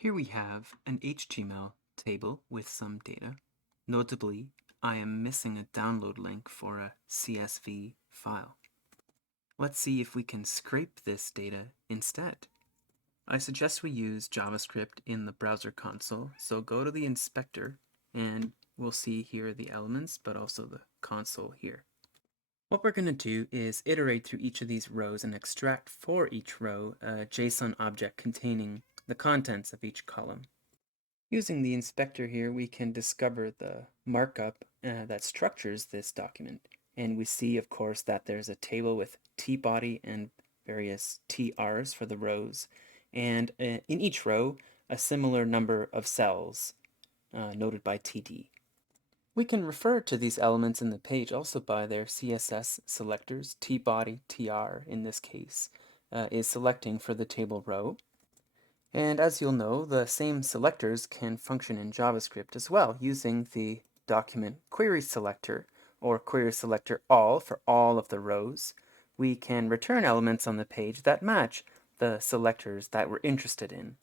Here we have an HTML table with some data. Notably, I am missing a download link for a CSV file. Let's see if we can scrape this data instead. I suggest we use JavaScript in the browser console, so go to the inspector and we'll see here the elements, but also the console here. What we're going to do is iterate through each of these rows and extract for each row a JSON object containing the contents of each column. Using the inspector here, we can discover the markup that structures this document. And we see, of course, that there's a table with tbody and various TRs for the rows. And in each row, a similar number of cells noted by TD. We can refer to these elements in the page also by their CSS selectors. Tbody, TR in this case, is selecting for the table row. And as you'll know, the same selectors can function in JavaScript as well, using the document querySelector or querySelector all for all of the rows. We can return elements on the page that match the selectors that we're interested in.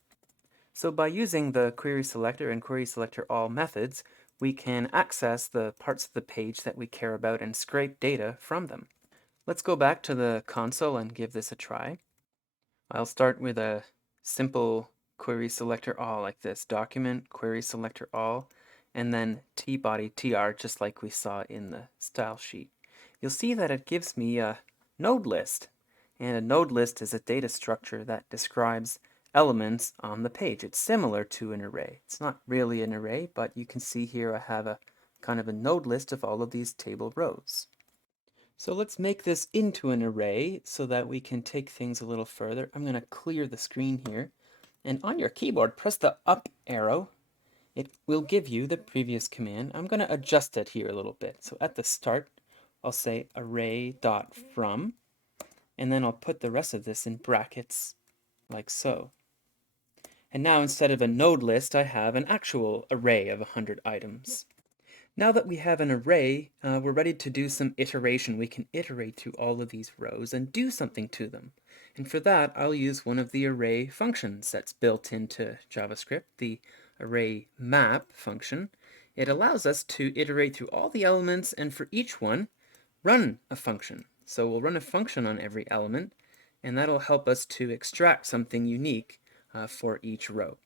So by using the querySelector and querySelector all methods, we can access the parts of the page that we care about and scrape data from them. Let's go back to the console and give this a try. I'll start with a simple querySelector all like this, document querySelector all, and then tbody tr just like we saw in the style sheet. You'll see that it gives me a node list, and a node list is a data structure that describes elements on the page. It's similar to an array. It's not really an array, but you can see here I have a kind of a node list of all of these table rows. So let's make this into an array so that we can take things a little further. I'm going to clear the screen here. And on your keyboard, press the up arrow. It will give you the previous command. I'm going to adjust it here a little bit. So at the start, I'll say array.from, and then I'll put the rest of this in brackets like so. And now instead of a node list, I have an actual array of 100 items. Now that we have an array, we're ready to do some iteration. We can iterate through all of these rows and do something to them. And for that, I'll use one of the array functions that's built into JavaScript, the array map function. It allows us to iterate through all the elements and for each one, run a function. So we'll run a function on every element, and that'll help us to extract something unique for each row.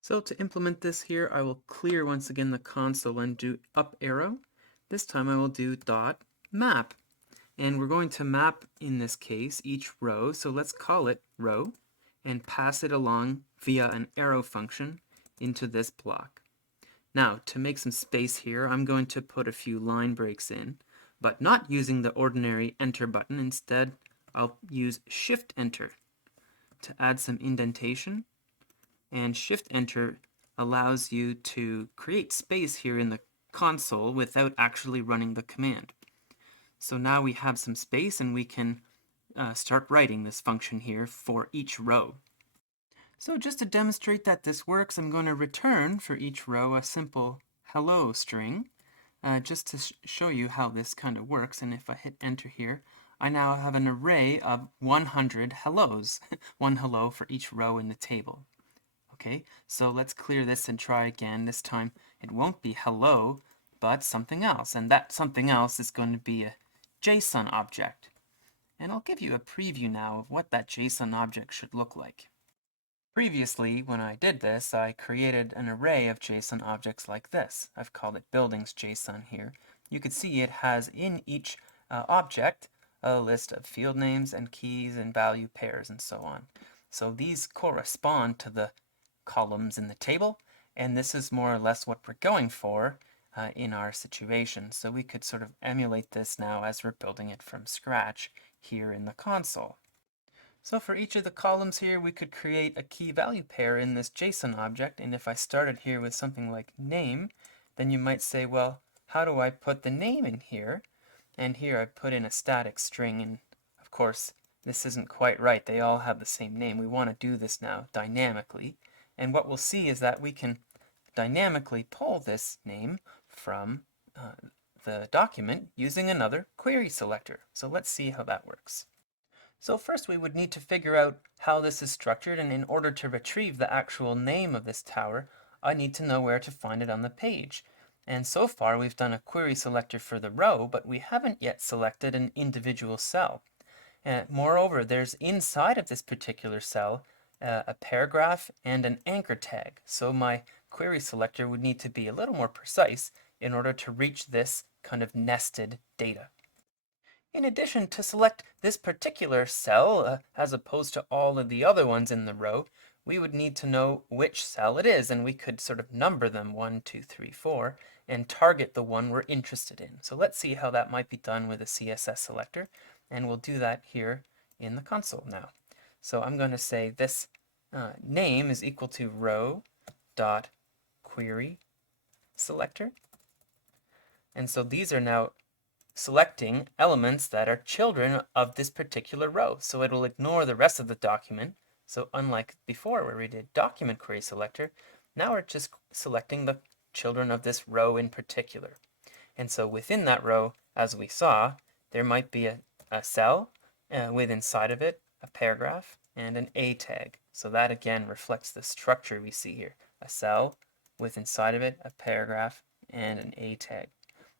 So to implement this here, I will clear once again the console and do up arrow. This time I will do dot map. And we're going to map, in this case, each row. So let's call it row and pass it along via an arrow function into this block. Now, to make some space here, I'm going to put a few line breaks in, but not using the ordinary enter button. Instead, I'll use shift enter to add some indentation. And shift enter allows you to create space here in the console without actually running the command. So now we have some space and we can start writing this function here for each row. So just to demonstrate that this works, I'm going to return for each row a simple hello string just to show you how this kind of works. And if I hit enter here, I now have an array of 100 hellos, one hello for each row in the table. Okay, so let's clear this and try again. This time it won't be hello, but something else. And that something else is going to be a JSON object. And I'll give you a preview now of what that JSON object should look like. Previously, when I did this, I created an array of JSON objects like this. I've called it buildings JSON here. You can see it has in each object a list of field names and keys and value pairs and so on. So these correspond to the columns in the table, and this is more or less what we're going for in our situation. So we could sort of emulate this now as we're building it from scratch here in the console. So for each of the columns here, we could create a key value pair in this JSON object, and if I started here with something like name, then you might say, well, how do I put the name in here? And here I put in a static string, and of course this isn't quite right. They all have the same name. We want to do this now dynamically. And what we'll see is that we can dynamically pull this name from the document using another query selector. So let's see how that works. So first we would need to figure out how this is structured, and in order to retrieve the actual name of this tower, I need to know where to find it on the page. And so far we've done a query selector for the row, but we haven't yet selected an individual cell. Moreover, there's inside of this particular cell a paragraph and an anchor tag. So my query selector would need to be a little more precise in order to reach this kind of nested data. In addition, to select this particular cell, as opposed to all of the other ones in the row, we would need to know which cell it is, and we could sort of number them 1, 2, 3, 4, and target the one we're interested in. So let's see how that might be done with a CSS selector, and we'll do that here in the console now. So I'm going to say this name is equal to row dot query selector, and so these are now selecting elements that are children of this particular row. So it will ignore the rest of the document. So unlike before where we did document query selector, now we're just selecting the children of this row in particular. And so within that row, as we saw, there might be a cell with inside of it a paragraph and an A tag. So that again reflects the structure we see here. A cell with inside of it a paragraph and an A tag.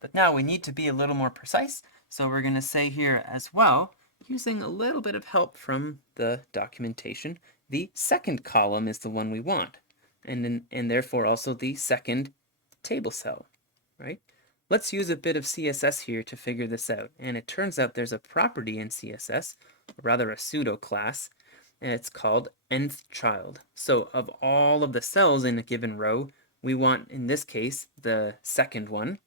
But now we need to be a little more precise, so we're going to say here as well, using a little bit of help from the documentation, the second column is the one we want, and therefore also the second table cell, right? Let's use a bit of CSS here to figure this out, and it turns out there's a property in CSS, or rather a pseudo class, and it's called nth child. So of all of the cells in a given row, we want, in this case, the second one,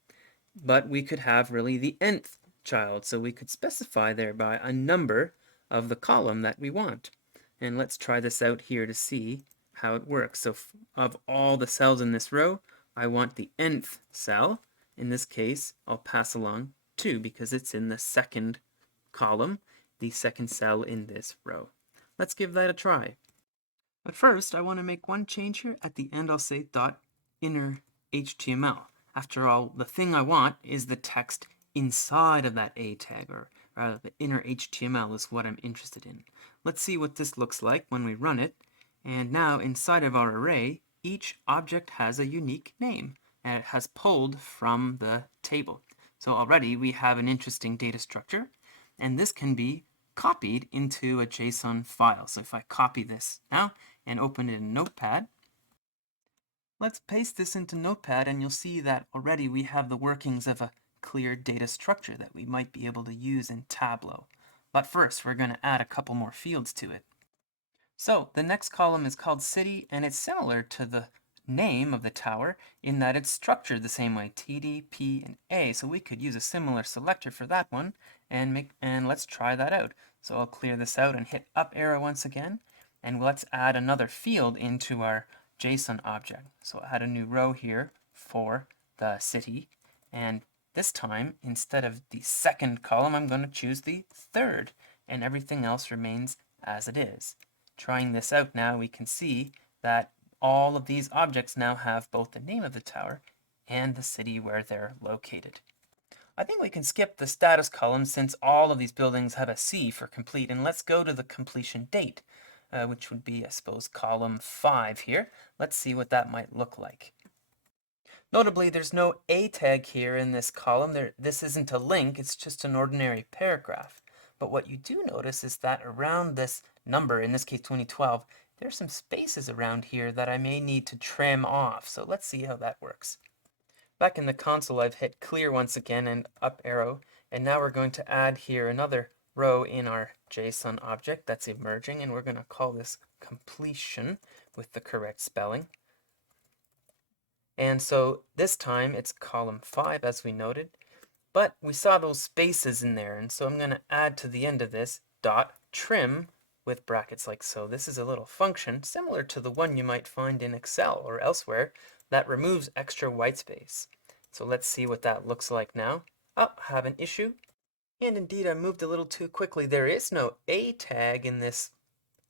but we could have really the nth child, so we could specify thereby a number of the column that we want. And let's try this out here to see how it works. So of all the cells in this row, I want the nth cell. In this case, I'll pass along 2 because it's in the second column, the second cell in this row. Let's give that a try. But first, I want to make one change here. At the end, I'll say .inner HTML. After all, the thing I want is the text inside of that A tag, or rather the inner HTML is what I'm interested in. Let's see what this looks like when we run it. And now inside of our array, each object has a unique name, and it has pulled from the table. So already we have an interesting data structure, and this can be copied into a JSON file. So if I copy this now and open it in Notepad, let's paste this into Notepad, and you'll see that already we have the workings of a clear data structure that we might be able to use in Tableau. But first, we're going to add a couple more fields to it. So the next column is called city, and it's similar to the name of the tower in that it's structured the same way, TD, P, and A. So we could use a similar selector for that one, and let's try that out. So I'll clear this out and hit up arrow once again, and let's add another field into our JSON object. So I'll add a new row here for the city, and this time, instead of the second column, I'm going to choose the third, and everything else remains as it is. Trying this out now, we can see that all of these objects now have both the name of the tower and the city where they're located. I think we can skip the status column since all of these buildings have a C for complete, and let's go to the completion date, which would be, I suppose, column 5 here. Let's see what that might look like. Notably, there's no A tag here in this column. This isn't a link, it's just an ordinary paragraph. But what you do notice is that around this number, in this case 2012, there's some spaces around here that I may need to trim off. So let's see how that works. Back in the console, I've hit clear once again and up arrow, and now we're going to add here another row in our JSON object that's emerging, and we're going to call this completion with the correct spelling. And so this time it's column 5 as we noted, but we saw those spaces in there, and so I'm going to add to the end of this dot trim with brackets like so. This is a little function similar to the one you might find in Excel or elsewhere that removes extra white space. So let's see what that looks like now. Oh, I have an issue. And indeed, I moved a little too quickly. There is no A tag in this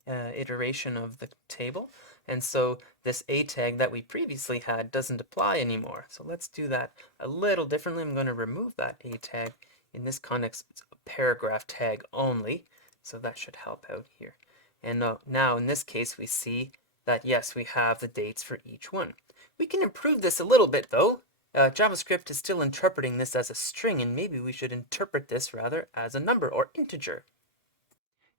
iteration of the table. And so this A tag that we previously had doesn't apply anymore. So let's do that a little differently. I'm going to remove that A tag. In this context, it's a paragraph tag only. So that should help out here. And now in this case, we see that yes, we have the dates for each one. We can improve this a little bit though. JavaScript is still interpreting this as a string, and maybe we should interpret this rather as a number or integer.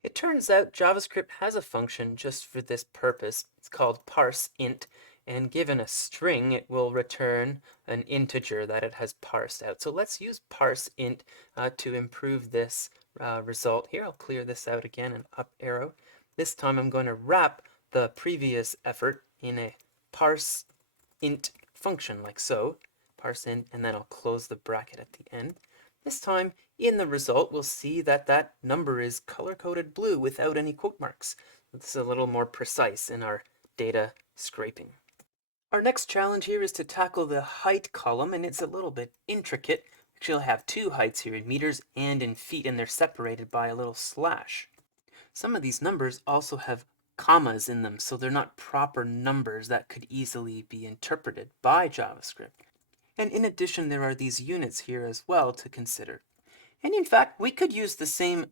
It turns out JavaScript has a function just for this purpose. It's called parseInt, and given a string, it will return an integer that it has parsed out. So let's use parseInt to improve this result here. I'll clear this out again, and up arrow. This time I'm going to wrap the previous effort in a parseInt function like so. ParseInt, and then I'll close the bracket at the end. This time, in the result, we'll see that that number is color-coded blue without any quote marks. This is a little more precise in our data scraping. Our next challenge here is to tackle the height column, and it's a little bit intricate. Actually, I have two heights here in meters and in feet, and they're separated by a little slash. Some of these numbers also have commas in them, so they're not proper numbers that could easily be interpreted by JavaScript. And in addition, there are these units here as well to consider. And in fact, we could use the same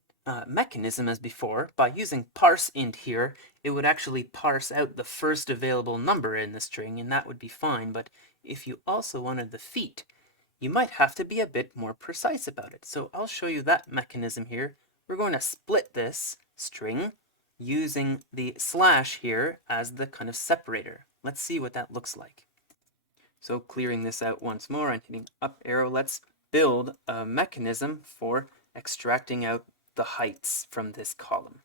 mechanism as before. By using parseInt here, it would actually parse out the first available number in the string, and that would be fine. But if you also wanted the feet, you might have to be a bit more precise about it. So I'll show you that mechanism here. We're going to split this string using the slash here as the kind of separator. Let's see what that looks like. So clearing this out once more and hitting up arrow, let's build a mechanism for extracting out the heights from this column.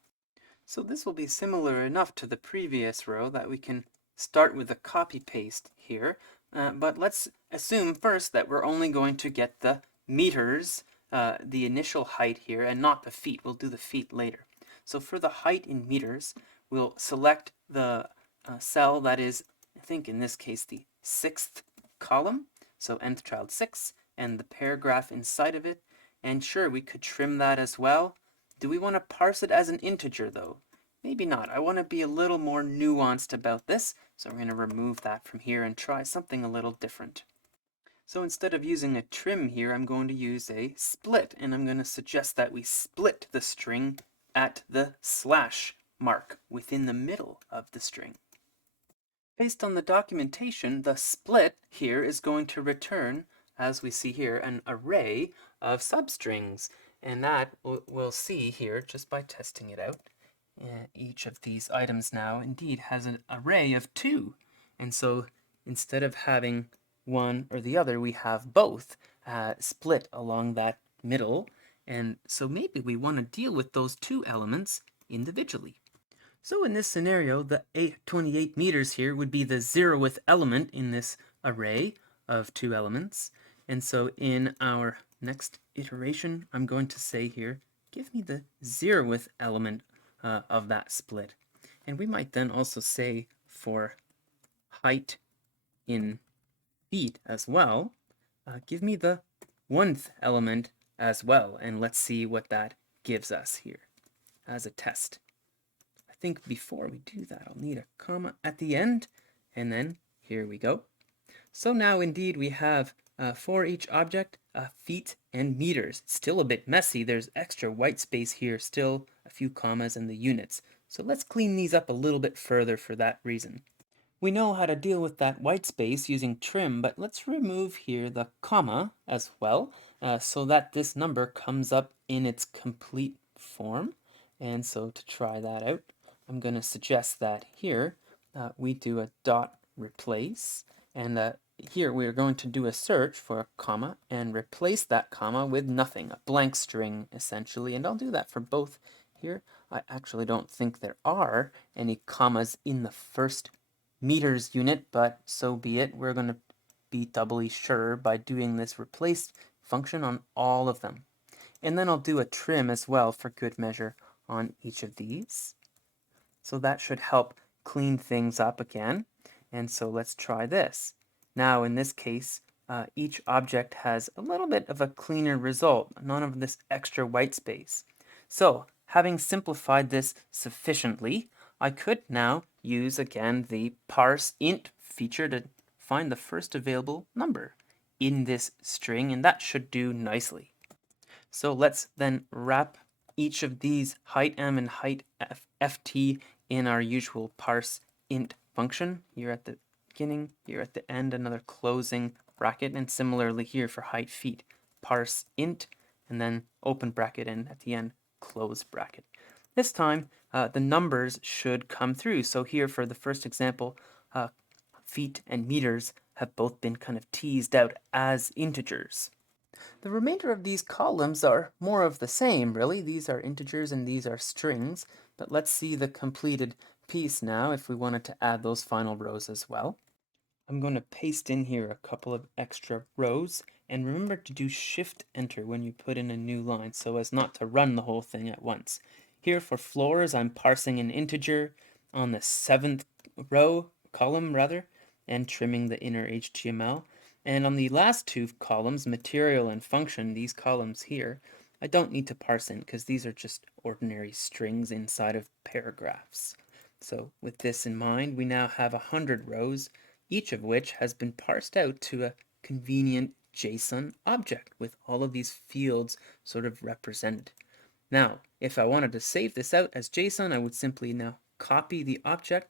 So this will be similar enough to the previous row that we can start with a copy paste here, but let's assume first that we're only going to get the meters, the initial height here, and not the feet. We'll do the feet later. So for the height in meters, we'll select the cell that is, I think in this case, the 6th column, so nth child 6, and the paragraph inside of it. And sure, we could trim that as well. Do we want to parse it as an integer though? Maybe not. I want to be a little more nuanced about this, so I'm going to remove that from here and try something a little different. So instead of using a trim here, I'm going to use a split, and I'm going to suggest that we split the string at the slash mark within the middle of the string. Based on the documentation, the split here is going to return, as we see here, an array of substrings. And that we'll see here just by testing it out. Each of these items now indeed has an array of 2. And so instead of having one or the other, we have both split along that middle. And so maybe we want to deal with those 2 elements individually. So in this scenario, the 28 meters here would be the 0th element in this array of 2 elements. And so in our next iteration, I'm going to say here, give me the 0th element of that split. And we might then also say for height in feet as well, give me the 1th element as well. And let's see what that gives us here as a test. I think before we do that, I'll need a comma at the end, and then here we go. So now indeed we have for each object, feet and meters. It's still a bit messy. There's extra white space here, still a few commas and the units. So let's clean these up a little bit further for that reason. We know how to deal with that white space using trim, but let's remove here the comma as well, so that this number comes up in its complete form. And so to try that out, I'm going to suggest that here we do a dot replace, and here we are going to do a search for a comma and replace that comma with nothing, a blank string essentially, and I'll do that for both here. I actually don't think there are any commas in the first meters unit, but so be it. We're going to be doubly sure by doing this replace function on all of them. And then I'll do a trim as well for good measure on each of these. So that should help clean things up again. And so let's try this. Now in this case, each object has a little bit of a cleaner result, none of this extra white space. So having simplified this sufficiently, I could now use again the parseInt feature to find the first available number in this string, and that should do nicely. So let's then wrap each of these height m and height ft in our usual parse int function. Here at the beginning, here at the end, another closing bracket, and similarly here for height feet, parse int, and then open bracket, and at the end, close bracket. This time, the numbers should come through. So here for the first example, feet and meters have both been kind of teased out as integers. The remainder of these columns are more of the same, really. These are integers and these are strings. But let's see the completed piece now if we wanted to add those final rows as well. I'm going to paste in here a couple of extra rows, and remember to do Shift-Enter when you put in a new line so as not to run the whole thing at once. Here for floors, I'm parsing an integer on the 7th column, and trimming the inner HTML. And on the last two columns, material and function, these columns here, I don't need to parse in because these are just ordinary strings inside of paragraphs. So with this in mind, we now have 100 rows, each of which has been parsed out to a convenient JSON object with all of these fields sort of represented. Now, if I wanted to save this out as JSON, I would simply now copy the object,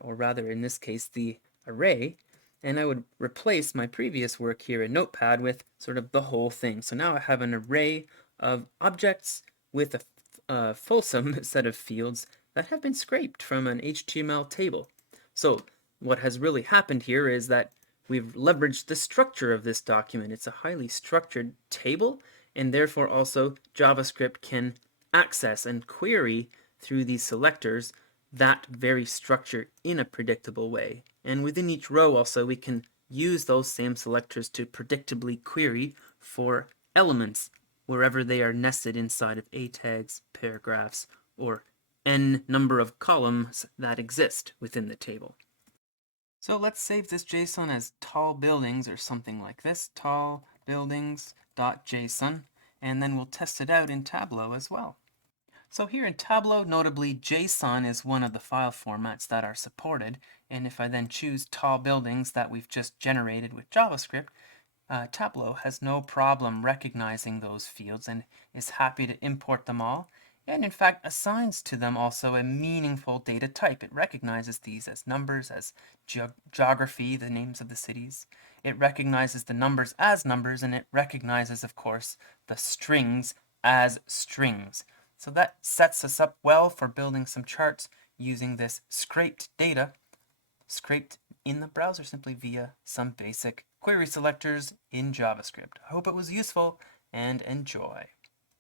or rather in this case the array, and I would replace my previous work here in Notepad with sort of the whole thing. So now I have an array of objects with a fulsome set of fields that have been scraped from an HTML table. So what has really happened here is that we've leveraged the structure of this document. It's a highly structured table, and therefore also JavaScript can access and query through these selectors that very structure in a predictable way. And within each row also we can use those same selectors to predictably query for elements wherever they are nested inside of A tags, paragraphs, or n number of columns that exist within the table. So let's save this JSON as tall buildings or something like this, tallbuildings.json, and then we'll test it out in Tableau as well. So here in Tableau, notably, JSON is one of the file formats that are supported, and if I then choose tall buildings that we've just generated with JavaScript, Tableau has no problem recognizing those fields and is happy to import them all, and in fact assigns to them also a meaningful data type. It recognizes these as numbers, as geography, the names of the cities. It recognizes the numbers as numbers, and it recognizes, of course, the strings as strings. So that sets us up well for building some charts using this scraped data, scraped in the browser simply via some basic query selectors in JavaScript. I hope it was useful and enjoy.